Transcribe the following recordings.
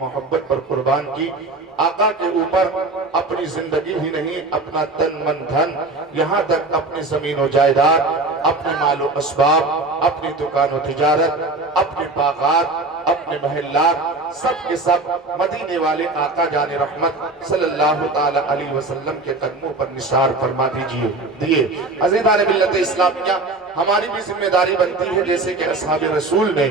محبت پر قربان کی، آقا کے اوپر اپنی زندگی ہی نہیں اپنا تن من دھن، یہاں تک اپنی زمین و جائیداد، اپنے مال و اسباب، اپنی دکان و تجارت، اپنے باغات، اپنے محلات، سب کے سب مدینے والے آقا جان رحمت صلی اللہ تعالی علیہ وسلم کے قدموں پر نثار فرما دیئے۔ عزیزان ملت اسلامیہ، ہماری بھی ذمہ داری بنتی ہے جیسے کہ اصحاب رسول نے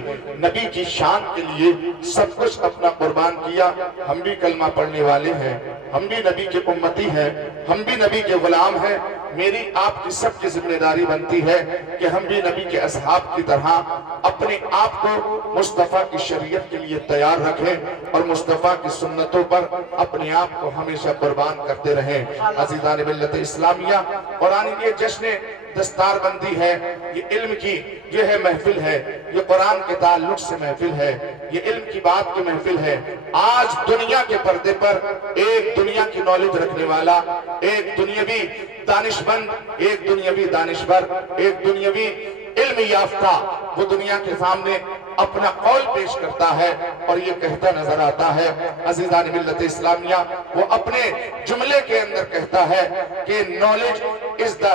نبی کی شان کے لیے سب کچھ اپنا قربان کیا، ہم بھی کلمہ پڑھنے والے ہیں، ہم بھی نبی کے امتی ہیں، ہم بھی نبی کے غلام ہیں۔ میری آپ کی سب کی ذمہ داری بنتی ہے کہ ہم بھی نبی کے اصحاب کی طرح اپنے آپ کو مصطفیٰ کی شریعت کے لیے تیار رکھیں اور مصطفیٰ کی سنتوں پر اپنے آپ کو ہمیشہ قربان کرتے رہیں۔ عزیزان ملت اسلامیہ، قرآن یہ جشن دستار بندی ہے، یہ علم کی یہ ہے محفل ہے، یہ قرآن کے تعلق سے محفل ہے، یہ علم کی بات کی محفل ہے۔ آج دنیا کے پردے پر ایک دنیا کی نالج رکھنے والا، ایک دنیاوی دانشمند، ایک دنیاوی دانشور، ایک دنیاوی علم یافتہ وہ دنیا کے سامنے اپنا قول پیش کرتا ہے اور یہ کہتا نظر آتا ہے۔ عزیزان ملت اسلامیہ، وہ اپنے جملے کے اندر کہتا ہے کہ knowledge is the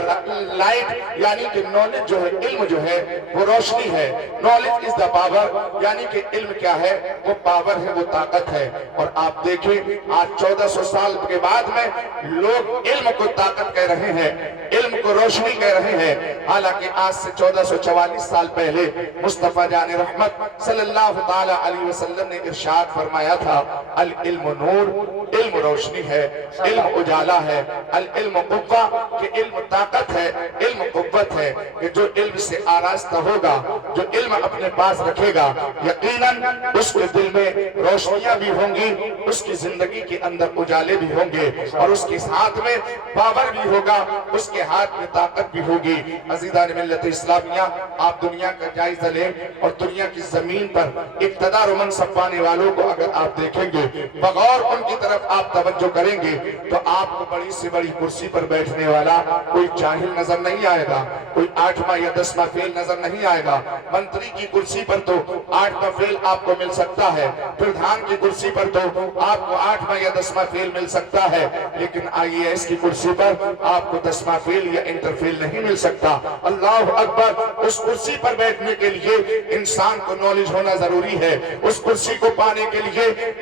light، یعنی کہ knowledge جو ہے، علم جو ہے وہ روشنی ہے۔ knowledge is the power، یعنی کہ علم کیا ہے؟ وہ پاور ہے، وہ طاقت ہے۔ اور آپ دیکھیں آج 1400 سال کے بعد میں لوگ علم کو طاقت کہہ رہے ہیں، علم کو روشنی کہہ رہے ہیں، حالانکہ آج سے 1444 سال پہلے مصطفیٰ جان رحمت صلی اللہ تعالی علیہ وسلم نے ارشاد فرمایا تھا، العلم نور، علم روشنی ہے، علم اجالا ہے، العلم قوہ، کہ علم طاقت ہے، علم قوت ہے، کہ جو علم سے آراستہ ہوگا، جو علم اپنے پاس رکھے گا، یقیناً اس کے دل میں روشنیاں بھی ہوں گی، اس کی زندگی کے اندر اجالے بھی ہوں گے، اور اس کے ہاتھ میں پاور بھی ہوگا، اس کے ہاتھ میں طاقت بھی ہوگی۔ عزیزان ملت اسلامیہ، آپ دنیا کا جائزہ لیں اور دنیا کی زمین پر اقتدار و منصب پانے والوں کو اگر آپ دیکھیں گے، بغور ان کی طرف آپ توجہ کریں گے تو آپ کو بڑی سے بڑی کرسی پر بیٹھنے والا کوئی جاہل نظر نہیں آئے گا، کوئی 8واں یا 10واں فیل نظر نہیں آئے گا۔ منتری کی کرسی پر تو 8واں فیل آپ کو مل سکتا ہے، پردھان کی کرسی پر تو آپ کو 8واں یا 10واں فیل مل سکتا ہے، لیکن IAS کی کرسی پر آپ کو 10واں فیل یا انٹر فیل نہیں مل سکتا۔ اللہ اکبر! اس کرسی پر بیٹھنے کے لیے انسان کو نالج ہونا ضروری ہے، اس کرسی کو پانے کے لیے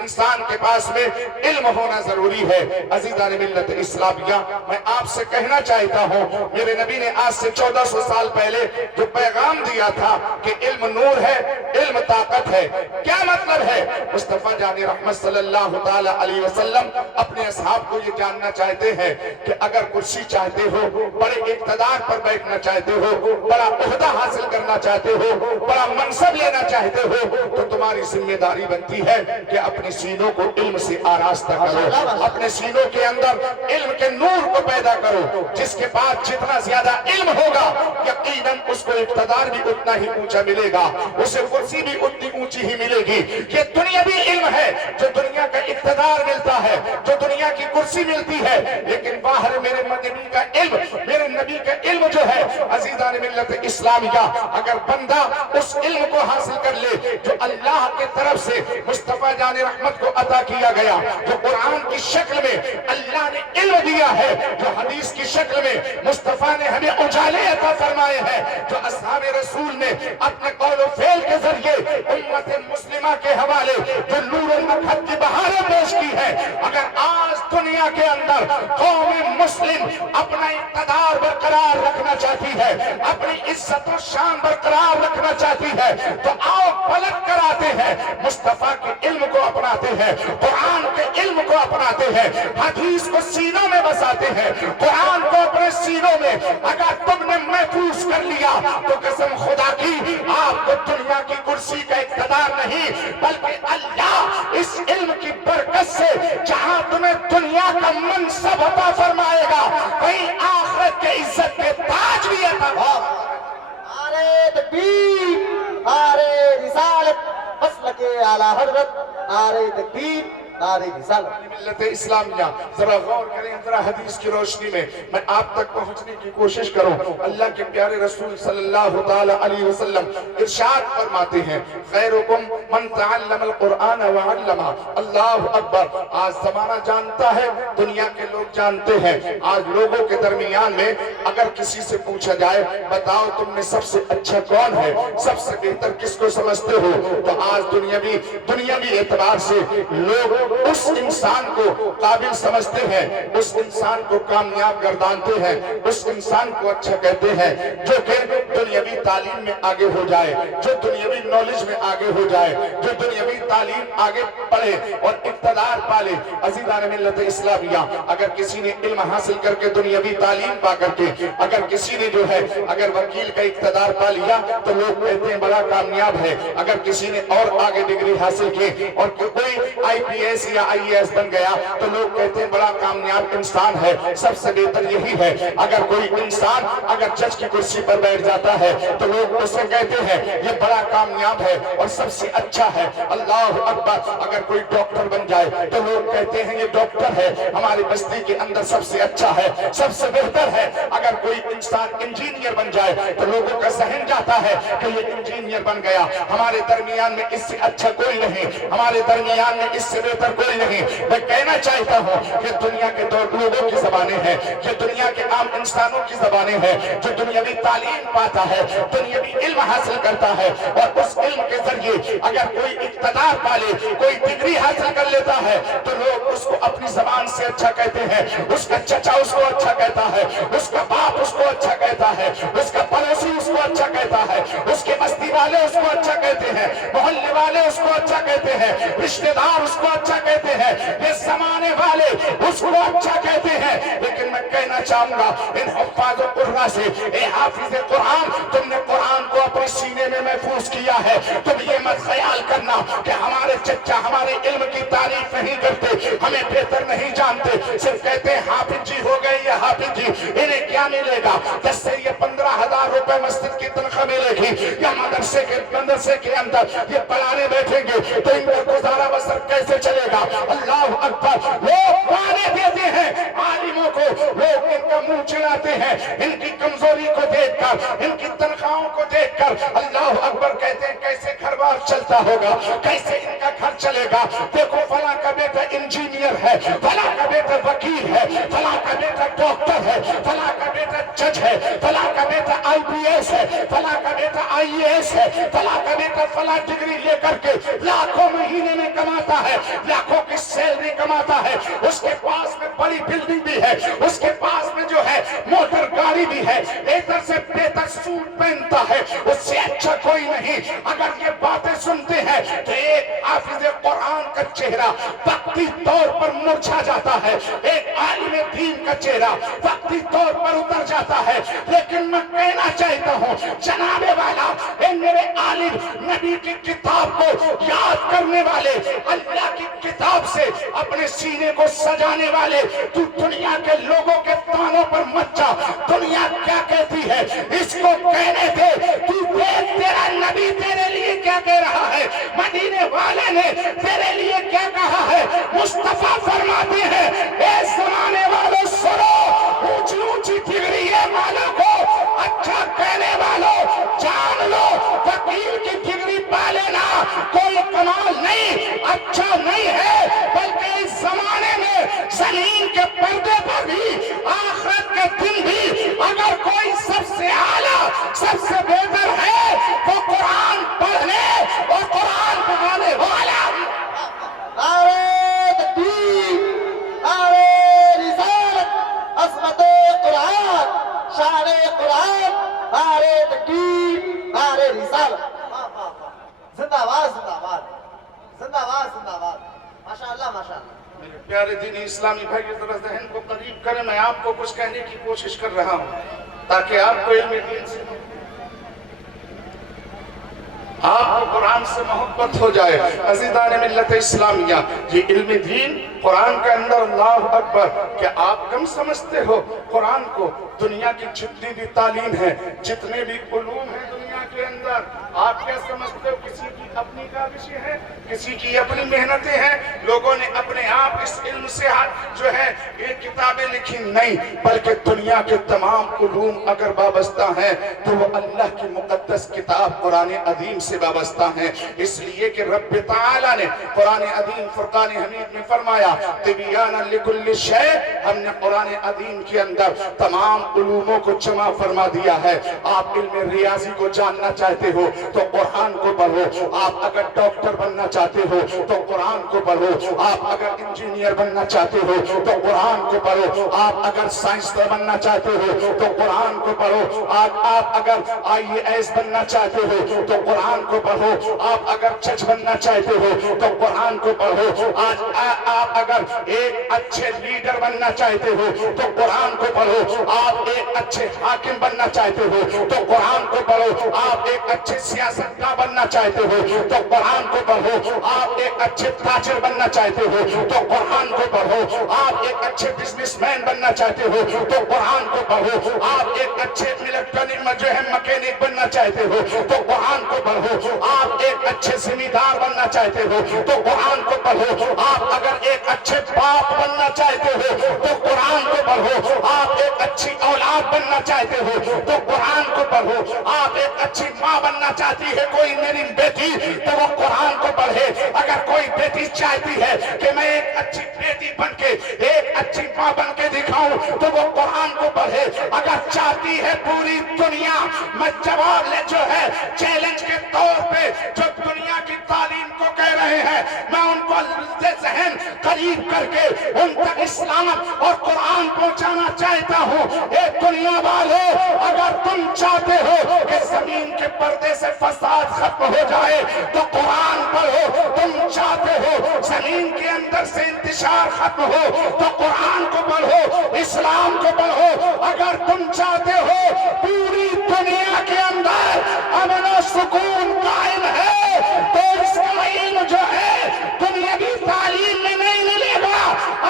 انسان کے پاس میں علم ہونا ضروری ہے۔ عزیزان ملت اسلامیہ، میں آپ سے کہنا چاہتا ہوں، میرے نبی نے آج سے 1400 سال پہلے جو پیغام دیا تھا کہ علم نور ہے، علم طاقت ہے، کیا مطلب ہے؟ مصطفیٰ جان رحمت صلی اللہ تعالی علیہ وسلم اپنے اصحاب کو یہ جاننا چاہتے ہیں کہ اگر کرسی چاہتے ہو، بڑے اقتدار پر بیٹھنا چاہتے ہو، بڑا عہدہ حاصل کرنا چاہتے ہو، بڑا منصب لینا چاہتے ہو، تو تمہاری ذمہ داری بنتی ہے کہ اپنے سینوں کو علم سے آراستہ کرو، اپنے سینوں کے اندر علم کے نور کو پیدا کرو۔ جس کے پاس جتنا زیادہ علم ہوگا، یقیناً اس کو اقتدار بھی اتنا ہی اونچا ملے گا، اسے کرسی بھی اتنی اونچی ہی ملے گی۔ یہ دنیاوی علم ہے جو دنیا کا اقتدار ملتا ہے، جو دنیا کی کرسی ملتی ہے، لیکن باہر میرے نبی کا علم، میرے نبی کا علم جو ہے، عزیزان ملت اسلامیہ، اگر بندہ اس علم کو حاصل کر لے جو اللہ کے طرف سے مصطفیٰ جان رحمت کو عطا کیا گیا، جو قرآن کی شکل میں اللہ نے علم دیا ہے، جو حدیث کی شکل میں مصطفیٰ نے ہمیں اجالے عطا فرمائے ہیں، جو اصحاب رسول نے اپنے قول و فعل کے ذریعے امت مسلمہ کے حوالے جو نور النبوت کی بہاریں پیش کی ہے، اگر آج دنیا کے اندر قوم مسلم اپنا اقتدار برقرار رکھنا چاہتی ہے، اپنی عزت و شان برقرار رکھنا چاہتی ہے، تو آؤ پلٹ کر آتے ہیں، مصطفیٰ کے علم کو اپناتے ہیں، قرآن کے علم کو اپناتے ہیں، حدیث کو سینوں میں بساتے ہیں، قرآن کو اپنے سینوں میں اگر تم نے محفوظ کر لیا تو قسم خدا کی آپ کو دنیا کی کرسی کا اقتدار نہیں، بلکہ اللہ اس علم کی برکت سے جہاں تمہیں دنیا کا منصب عطا فرمائے گا، وہیں آخرت کے عزت کے تاج بھی عطا فرمائے گا۔ نعرہ تکبیر، نعرہ رسالت، مسلک اعلیٰ حضرت، نعرہ تکبیر۔ نعرہ رسالت۔ ملت اسلامیہ ذرا غور کریں، ذرا حدیث کی روشنی میں میں آپ تک پہنچنے کی کوشش کروں۔ اللہ کے پیارے رسول صلی اللہ تعالیٰ علیہ وسلم ارشاد فرماتے ہیں خیرکم من تعلم القرآن وعلمہ۔ اللہ اکبر۔ آج زمانہ جانتا ہے، دنیا کے لوگ جانتے ہیں، آج لوگوں کے درمیان میں اگر کسی سے پوچھا جائے بتاؤ تم میں سب سے اچھا کون ہے، سب سے بہتر کس کو سمجھتے ہو، تو آج دنیاوی اعتبار سے لوگ اس انسان کو قابل سمجھتے ہیں، اس انسان کو کامیاب گردانتے ہیں، اس انسان کو اچھا کہتے ہیں جو کہ دنیاوی تعلیم میں آگے ہو جائے، جو دنیاوی نالج میں آگے ہو جائے، جو دنیاوی تعلیم آگے پڑھے اور اقتدار پالے۔ عزیزان ملت اسلامیہ، اگر کسی نے علم حاصل کر کے دنیاوی تعلیم پا کر کے اگر کسی نے جو ہے اگر وکیل کا اقتدار پا لیا تو لوگ کہتے ہیں بڑا کامیاب ہے۔ اگر کسی نے اور آگے ڈگری حاصل کی اور کوئی آئی پی ایس یا آئی اے ایس بن گیا تو لوگ کہتے ہیں بڑا کامیاب انسان ہے۔ سب سے بہتر یہی ہے اگر کوئی انسان اگر جج کی کرسی پر بیٹھ جاتا ہے تو لوگ اسے کہتے ہیں یہ بڑا کامیاب ہے اور سب سے اچھا ہے۔ اللہ اکبر۔ اگر کوئی ڈاکٹر بن جائے تو لوگ کہتے ہیں یہ ڈاکٹر ہے، ہماری بستی کے اندر سب سے اچھا ہے، سب سے بہتر ہے۔ اگر کوئی انسان انجینئر بن جائے تو لوگوں کا ذہن جاتا ہے کہ یہ انجینئر بن گیا، ہمارے درمیان میں اس سے اچھا کوئی نہیں، ہمارے درمیان میں اس سے بہتر کوئی نہیں۔ میں کہنا چاہتا ہوں کہ دنیا کے دو لوگوں کی زبانیں ہیں، یہ دنیا کے عام انسانوں کی زبانیں ہیں، جو دنیاوی تعلیم پاتا ہے، دنیاوی علم حاصل کرتا ہے اور اس علم کے ذریعے اگر کوئی اقتدار پالے، کوئی ڈگری حاصل کر لیتا ہے تو لوگ اس کو اپنی زبان سے اچھا کہتے ہیں، اس کا چچا اس کو اچھا کہتا ہے، اس کا باپ اس کو اچھا کہتا ہے، اس کا پڑوسی اس کو اچھا کہتا ہے، اس کے بستی والے اس کو اچھا کہتے ہیں، محلے والے اس کو اچھا کہتے ہیں، رشتہ دار اس کو اچھا کہتے ہیں، یہ زمانے والے اس کو اچھا کہتے ہیں۔ لیکن میں کہنا چاہوں گا ان حفاظ و قرآن سے، اے حافظ قرآن، تم نے قرآن کو اپنے سینے میں محفوظ کیا ہے، تم یہ مت خیال کرنا کہ ہمارے چچا ہمارے علم کی تعریف نہیں کرتے، ہمیں بہتر نہیں جانتے، صرف کہتے ہیں حافظ جی ہو گئے یہ حافظ جی، انہیں کیا ملے گا؟ 10 سے یہ 15,000 روپے مسجد کی تنخواہ ملے گی یا مدرسے کے اندر یہ پڑھانے بیٹھیں گے تو ان کا گزارا بسر کیسے چلے گا؟ اللہ اکبر۔ لوگ گانے دیتے ہیں عالموں کو، لوگ ان کا منہ چڑھاتے ہیں ان کی کمزوری کو دیکھ کر، ان کی تنخواہوں کو دیکھ کر۔ اللہ اکبر کہتے ہیں کیسے گھر بار چلتا ہوگا، کیسے ان کا گھر چلے گا؟ دیکھو فلاں کا بیٹا انجینئر ہے، فلاں کا بیٹا وکیل ہے، فلاں کا بیٹا ڈاکٹر ہے، فلاں کا بیٹا جج ہے، فلاں کا بیٹا آئی پی ایس ہے، فلاں کا بیٹا آئی اے ایس ہے، فلاں کا بیٹا فلاں ڈگری لے کر کے لاکھوں مہینے میں کماتا ہے، لاکھوں کی سیلری کماتا ہے، اس کے پاس میں بڑی بلڈنگ بھی ہے، اس کے پاس میں جو ہے موٹر گاڑی بھی ہے، بہتر سے بہتر سوٹ پہنتا ہے، اس سے اچھا کوئی نہیں۔ اگر یہ باتیں سنتے ہیں تو ایک حافظ قرآن کا چہرہ وقتی طور پر مرجھا جاتا ہے، ایک عالم دین کا چہرہ وقتی طور پر اتر جاتا ہے۔ لیکن میں کہنا چاہتا ہوں جناب والا، اے میرے عالم، نبی کی کتاب کو یاد کرنے والے، اللہ کی کتاب سے اپنے سینے کو سجانے والے، تو دنیا کے لوگوں کے تانوں پر مت جا۔ دنیا کیا کہتی ہے اس کو کہنے دے، تو دیکھ تیرا نبی تیرے لیے کیا کہہ رہا ہے، مدینے والے نے تیرے لیے کیا کہا ہے۔ مصطفیٰ فرماتے ہیں اے زمانے والوں سنو، اونچی اونچی ڈگری ہے والا کو اچھا کہنے والوں جان لو، وکیل کی ڈگری پا لینا کوئی کمال نہیں، اچھا نہیں ہے، بلکہ اس زمانے میں زمین کے پردے پر بھی آخرت کے دن بھی اگر کوئی سب سے اعلیٰ سب سے بہتر ہے وہ قرآن پڑھنے اور قرآن پڑھانے والا۔ نعرہ تکبیر، نعرہ رسالت، عظمت قرآن، شان قرآن، نعرہ تکبیر، نعرہ رسالت۔ زندہ باد، زندہ باد، زندہ باد، زندہ باد، ماشاءاللہ ماشاءاللہ۔ میرے پیارے دینی اسلامی بھائی ذرا ذہن کو قریب کریں، میں آپ کو کچھ کہنے کی کوشش کر رہا ہوں تاکہ آپ کو علم دین سے آپ کو قرآن سے محبت ہو جائے۔ عزیزان ملت اسلامیہ، یہ علم دین قرآن کے اندر، اللہ اکبر، کہ آپ کم سمجھتے ہو قرآن کو۔ دنیا کی جتنی بھی تعلیم ہے، جتنے بھی علوم ہیں دنیا کے اندر، آپ کیا سمجھتے ہو کسی کی اپنی کاوشیں ہیں، کسی کی اپنی محنتیں ہیں؟ لوگوں نے اپنے آپ اس علم سے جو ہے یہ کتابیں لکھی نہیں، بلکہ دنیا کے تمام علوم اگر وابستہ ہیں تو وہ اللہ کی مقدس کتاب قرآن عظیم سے وابستہ ہیں، اس لیے کہ رب تعالیٰ نے قرآن عظیم فرقان حمید میں فرمایا تبیانا لکل شیء، ہم نے قرآن عظیم کے اندر تمام علوموں کو جمع فرما دیا ہے۔ آپ علم ریاضی کو جاننا چاہتے ہو تو قرآن کو پڑھو، آپ اگر ڈاکٹر بننا چاہتے ہو تو قرآن کو پڑھو، آپ اگر انجینئر بننا چاہتے ہو تو قرآن کو پڑھو، آپ اگر سائنسداں بننا چاہتے ہو تو قرآن کو پڑھو، آپ اگر IAS بننا چاہتے ہو تو قرآن کو پڑھو، آپ اگر جج بننا چاہتے ہو تو قرآن کو پڑھو، آج آپ اگر ایک اچھے لیڈر بننا چاہتے ہو تو قرآن کو پڑھو، آپ ایک اچھے حاکم بننا چاہتے ہو تو قرآن کو پڑھو، آپ ایک اچھے سیاستداں بننا چاہتے ہو تو قرآن کو پڑھو، آپ ایک اچھے تاجر بننا چاہتے ہو تو قرآن کو پڑھو، آپ ایک اچھے بزنس مین بننا چاہتے ہو تو قرآن کو پڑھو، آپ ایک اچھے الیکٹرانک جو ہے مکینک بننا چاہتے ہو تو قرآن کو پڑھو، آپ ایک اچھے زمیندار بننا چاہتے ہو تو قرآن کو پڑھو، آپ اگر ایک اچھے باپ بننا چاہتے ہو تو قرآن کو پڑھو، آپ ایک اچھی اولاد بننا چاہتے ہو تو قرآن کو پڑھو، آپ ایک اچھی ماں بننا چاہتی ہے کوئی میری بیٹی تو وہ قرآن کو پڑھے، اگر کوئی بیٹی چاہتی ہے کہ میں ایک اچھی بیٹی بن کے ایک اچھی ماں بن کے دکھاؤں تو وہ قرآن کو پڑھے، اگر چاہتی ہے پوری دنیا میں جواب لے جو ہے چیلنج کے طور پہ جو دنیا کی تعلیم کو کہہ رہے ہیں میں ان کو ذہن قریب کر کے ان تک اسلام اور قرآن پہنچانا چاہتا ہوں۔ اے دنیا والوں، اگر تم چاہتے ہو کہ زمین کے پردے سے فساد ختم ہو جائے تو قرآن پڑھو، تم چاہتے ہو زمین کے اندر سے انتشار ختم ہو تو قرآن کو پڑھو، اسلام کو پڑھو، اگر تم چاہتے ہو پوری دنیا کے اندر امن و سکون قائم ہے تو اس کا علم جو ہے دنیاوی تعلیم میں نہیں ملے گا،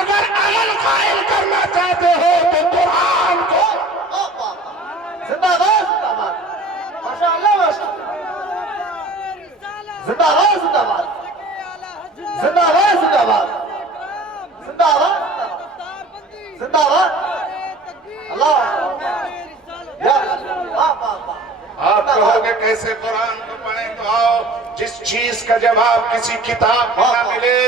اگر امن قائم کرنا چاہتے ہو تو قرآن کو زندہ باد زندہ باد، ماشاء اللہ ماشاء اللہ، زندہ باد زندہ باد، زندہ باد زندہ باد، زندہ باد زندہ باد، اللہ یا آپ کہو گے کیسے قرآن کو پڑھیں تو آؤ، جس چیز کا جواب کسی کتاب میں نہ ملے،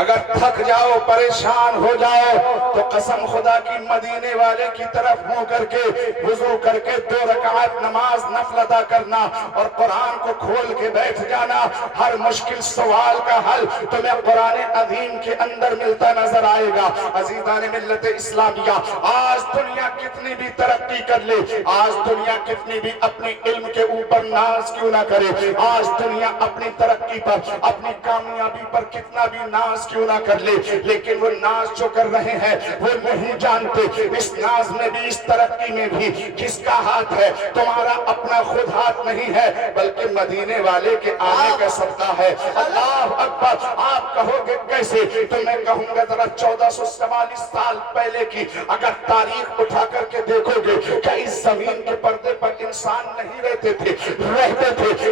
اگر تھک جاؤ پریشان ہو جاؤ تو قسم خدا کی مدینے والے کی طرف منہ کر کے وضو کر کے 2 رکعت نماز نفل ادا کرنا اور قرآن کو کھول کے بیٹھ جانا، ہر مشکل سوال کا حل تمہیں قرآن عظیم کے اندر ملتا نظر آئے گا۔ عزیزان ملت اسلامیہ، آج دنیا کتنی بھی ترقی کر لے، آج دنیا کتنی بھی اپنی علم کے اوپر ناز کیوں نہ کرے، آج دنیا اپنی ترقی پر اپنی کامیابی پر کتنا بھی ناز کیوں نہ کر لے، لیکن وہ ناز جو کر رہے ہیں وہ نہیں جانتے اس ناز میں بھی اس ترقی میں بھی کس کا ہاتھ ہے، تمہارا اپنا خود ہاتھ نہیں ہے بلکہ مدینے والے کے آنے کا صدقہ ہے۔ اللہ اکبر، آپ کہو گے کیسے، تو میں کہوں گا ذرا 1444 سال پہلے کی اگر تاریخ اٹھا کر کے دیکھو گے کہ اس زمین کے پردے پر انسان نہیں رہتے تھے،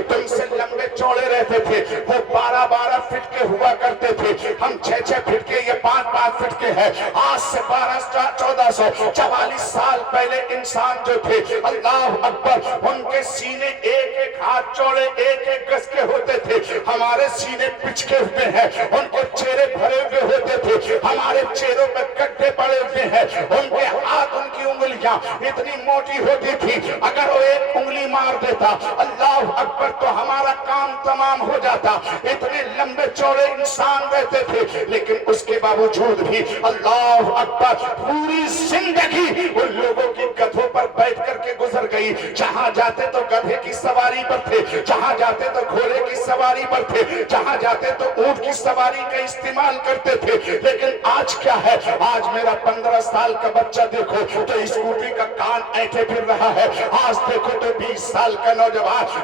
تم سے لمبے چوڑے رہتے تھے، وہ 12 فٹ کے ہوا کرتے تھے، ہم 6 فٹ کے، یہ 5 فٹ کے ہیں۔ آج سے 1444 سال پہلے انسان جو تھے، اللہ اکبر، ان کے سینے ایک ہاتھ چوڑے 1 گز کے ہوتے تھے، ہمارے سینے پچکے ہوئے ہیں، ان کے چہرے بھرے ہوئے ہوتے تھے، ہمارے چہروں پہ گڈھے پڑے ہوئے ہیں، ان کے ہاتھ ان کی انگلیاں اتنی موٹی ہوتی تھی، اگر وہ ایک انگلی مار دیتا اللہ اکبر تو ہمارا کام تمام ہو جاتا، اتنے لمبے چوڑے انسان رہتے تھے، لیکن اس کے باوجود بھی اللہ اکبر پوری زندگی ان لوگوں کی گدھوں پر بیٹھ کر کے گزر گئی، جہاں جاتے تو گدھے کی سواری پر تھے، جہاں جاتے تو گھوڑے کی سواری پر تھے، جہاں جاتے تو اونٹ کی سواری کا استعمال کرتے تھے، لیکن آج کیا ہے، آج میرا 15 سال کا بچہ دیکھو تو اسکوٹری کا کان ایٹھے پھر رہا ہے، آج دیکھو تو 20 سال کا نوجوان